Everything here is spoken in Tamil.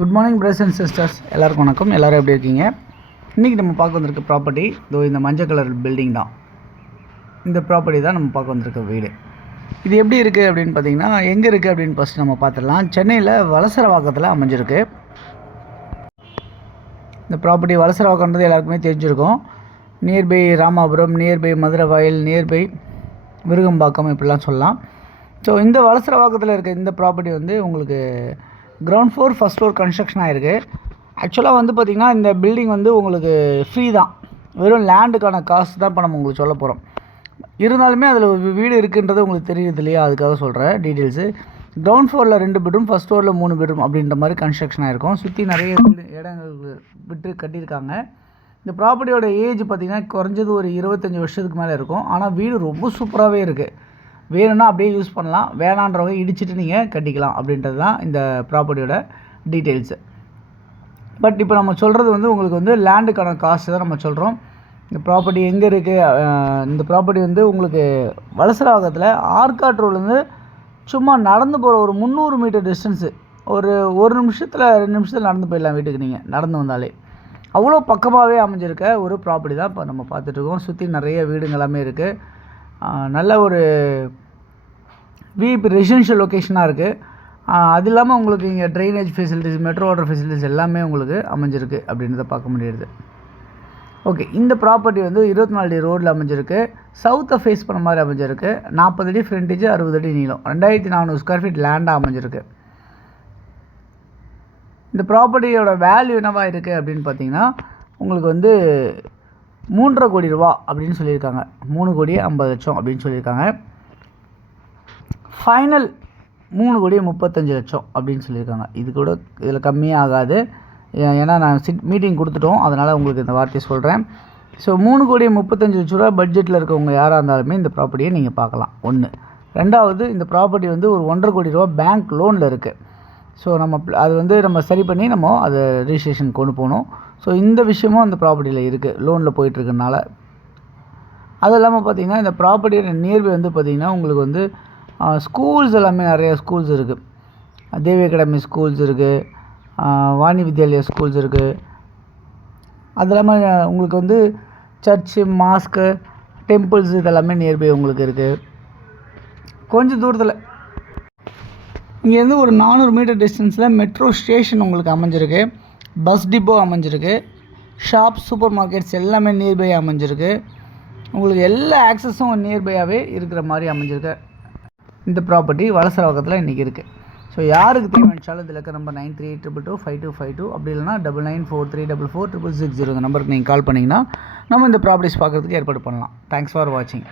Good morning brothers and sisters, எல்லாருக்கும் வணக்கம். எல்லோரும் எப்படி இருக்கீங்க? இன்றைக்கி நம்ம பார்க்க வந்திருக்க ப்ராப்பர்ட்டி இந்த மஞ்சள் கலர் பில்டிங் தான். இந்த ப்ராப்பர்ட்டி தான் நம்ம பார்க்க வந்திருக்க வீடு. இது எப்படி இருக்குது அப்படின்னு பார்த்தீங்கன்னா, எங்கே இருக்குது அப்படின்னு ஃபஸ்ட்டு நம்ம பார்த்துடலாம். சென்னையில் வலசரவாக்கத்தில் அமைஞ்சிருக்கு. இந்த ப்ராப்பர்ட்டி வலசரவாக்கன்றது எல்லாருக்குமே தெரிஞ்சிருக்கும். நியர்பை ராமாபுரம், நியர்பை மதுரை வாயில், நியர்பை விருகம்பாக்கம் இப்படிலாம் சொல்லலாம். ஸோ இந்த வலசரவாக்கத்தில் இருக்க இந்த ப்ராப்பர்ட்டி உங்களுக்கு ground floor, first floor construction ஆகிருக்கு. ஆக்சுவலாக பார்த்திங்கன்னா இந்த பில்டிங் உங்களுக்கு ஃப்ரீ தான். வெறும் லேண்டுக்கான காசு தான் இப்போ நம்ம உங்களுக்கு சொல்ல போகிறோம். இருந்தாலுமே அதில் ஒரு வீடு இருக்குன்றது உங்களுக்கு தெரியுது இல்லையா, அதுக்காக சொல்கிறேன் டீட்டெயில்ஸு. கிரவுண்ட் ஃப்ளோரில் 2 பெட்ரூம், ஃபஸ்ட் ஃப்ளோரில் 3 பெட்ரூம் அப்படின்ற மாதிரி கன்ஸ்ட்ரக்ஷன் ஆகிருக்கும். சுற்றி நிறைய இடங்கள் விட்டு கட்டியிருக்காங்க. இந்த ப்ராப்பர்ட்டியோட ஏஜ் பார்த்திங்கன்னா குறைஞ்சது ஒரு 25 வருஷத்துக்கு மேலே இருக்கும். ஆனால் வீடு ரொம்ப சூப்பராகவே இருக்குது. வேணும்னா அப்படியே யூஸ் பண்ணலாம், வேணான்றவங்க இடிச்சிட்டு நீங்கள் கட்டிக்கலாம் அப்படின்றது தான் இந்த ப்ராப்பர்ட்டியோட டீட்டெயில்ஸு. பட் இப்போ நம்ம சொல்கிறது உங்களுக்கு லேண்டுக்கான காசு தான் நம்ம சொல்கிறோம். இந்த ப்ராப்பர்ட்டி எங்கே இருக்குது? இந்த ப்ராப்பர்ட்டி உங்களுக்கு வலசரவாக்கத்தில் ஆர்காட் ரோட்லேருந்து சும்மா நடந்து போகிற ஒரு 300 மீட்டர் டிஸ்டன்ஸு. ஒரு நிமிஷத்தில் 2 நிமிஷத்தில் நடந்து போயிடலாம் வீட்டுக்கு. நீங்கள் நடந்து வந்தாலே அவ்வளோ பக்கமாகவே அமைஞ்சிருக்க ஒரு ப்ராப்பர்ட்டி தான் இப்போ நம்ம பார்த்துட்ருக்கோம். சுற்றி நிறைய வீடுங்க எல்லாமே இருக்குது. நல்ல ஒரு ரெசிடென்ஷியல் லொக்கேஷனாக இருக்குது. அது இல்லாமல் உங்களுக்கு இங்கே drainage facilities, metro water facilities எல்லாமே உங்களுக்கு அமைஞ்சிருக்கு அப்படின்றத பார்க்க முடியுது. ஓகே, இந்த ப்ராப்பர்ட்டி 24 அடி ரோடில் அமைஞ்சிருக்கு. சவுத்தை ஃபேஸ் பண்ண மாதிரி அமைஞ்சிருக்கு. 40 அடி ஃப்ரண்டேஜ், 60 அடி நீளம், 2400 ஸ்கொயர் ஃபீட் லேண்டாக அமைஞ்சிருக்கு. இந்த ப்ராப்பர்ட்டியோட வேல்யூ என்னவா இருக்குது அப்படின்னு பார்த்தீங்கன்னா, உங்களுக்கு 3.5 கோடி ரூபா அப்படின்னு சொல்லியிருக்காங்க. 3,50,00,000 அப்படின்னு சொல்லியிருக்காங்க. ஃபைனல் 3,35,00,000 அப்படின்னு சொல்லியிருக்காங்க. இதில் கம்மியாக ஆகாது. ஏன்னா நான் மீட்டிங் கொடுத்துட்டோம், அதனால் உங்களுக்கு இந்த வார்த்தையை சொல்கிறேன். ஸோ 3,35,00,000 ரூபா பட்ஜெட்டில் இருக்கவங்க யாராக இருந்தாலுமே இந்த ப்ராப்பர்ட்டியை நீங்கள் பார்க்கலாம். ஒன்று. ரெண்டாவது, இந்த ப்ராப்பர்ட்டி ஒரு 1.5 கோடி ரூபா பேங்க் லோனில் இருக்குது. ஸோ அது நம்ம சரி பண்ணி நம்ம அதை ரிஜிஸ்ட்ரேஷன் கொண்டு போகணும். ஸோ இந்த விஷயமும் அந்த ப்ராப்பர்ட்டியில் இருக்குது, லோனில் போயிட்டுருக்கனால. அது இல்லாமல் பார்த்திங்கன்னா இந்த ப்ராப்பர்ட்டியோட நியர்பை பார்த்திங்கன்னா உங்களுக்கு ஸ்கூல்ஸ் எல்லாமே நிறைய ஸ்கூல்ஸ் இருக்குது. தேவி அகாடமி ஸ்கூல்ஸ் இருக்குது, வாணி வித்யாலயா ஸ்கூல்ஸ் இருக்குது. அது இல்லாமல் உங்களுக்கு சர்ச்சு, மாஸ்க்கு, டெம்பிள்ஸ் இதெல்லாமே நியர்பை உங்களுக்கு இருக்குது. கொஞ்சம் தூரத்தில் இங்கேருந்து ஒரு 400 மீட்டர் டிஸ்டன்ஸில் மெட்ரோ ஸ்டேஷன் உங்களுக்கு அமைஞ்சிருக்கு. பஸ் டிப்போ அமைஞ்சிருக்கு. ஷாப், சூப்பர் மார்க்கெட்ஸ் எல்லாமே நியர்பை அமைஞ்சிருக்கு. உங்களுக்கு எல்லா ஆக்சஸும் நியர்பையாகவே இருக்கிற மாதிரி அமைஞ்சிருக்கு. இந்த ப்ராப்பர்ட்டி வலசரவாக்கத்தில் இன்றைக்கி இருக்குது. ஸோ யாருக்கு தேவைச்சாலும் இதில் இருக்க நம்பர் 93225252 அப்படி இல்லைனா 9943444660 இந்த நம்பருக்கு நீங்கள் கால் பண்ணிங்கன்னா நம்ம இந்த ப்ராப்பர்ட்டிஸ் பார்க்குறதுக்கு ஏற்பாடு பண்ணலாம். தேங்க்ஸ் ஃபார் வாட்சிங்.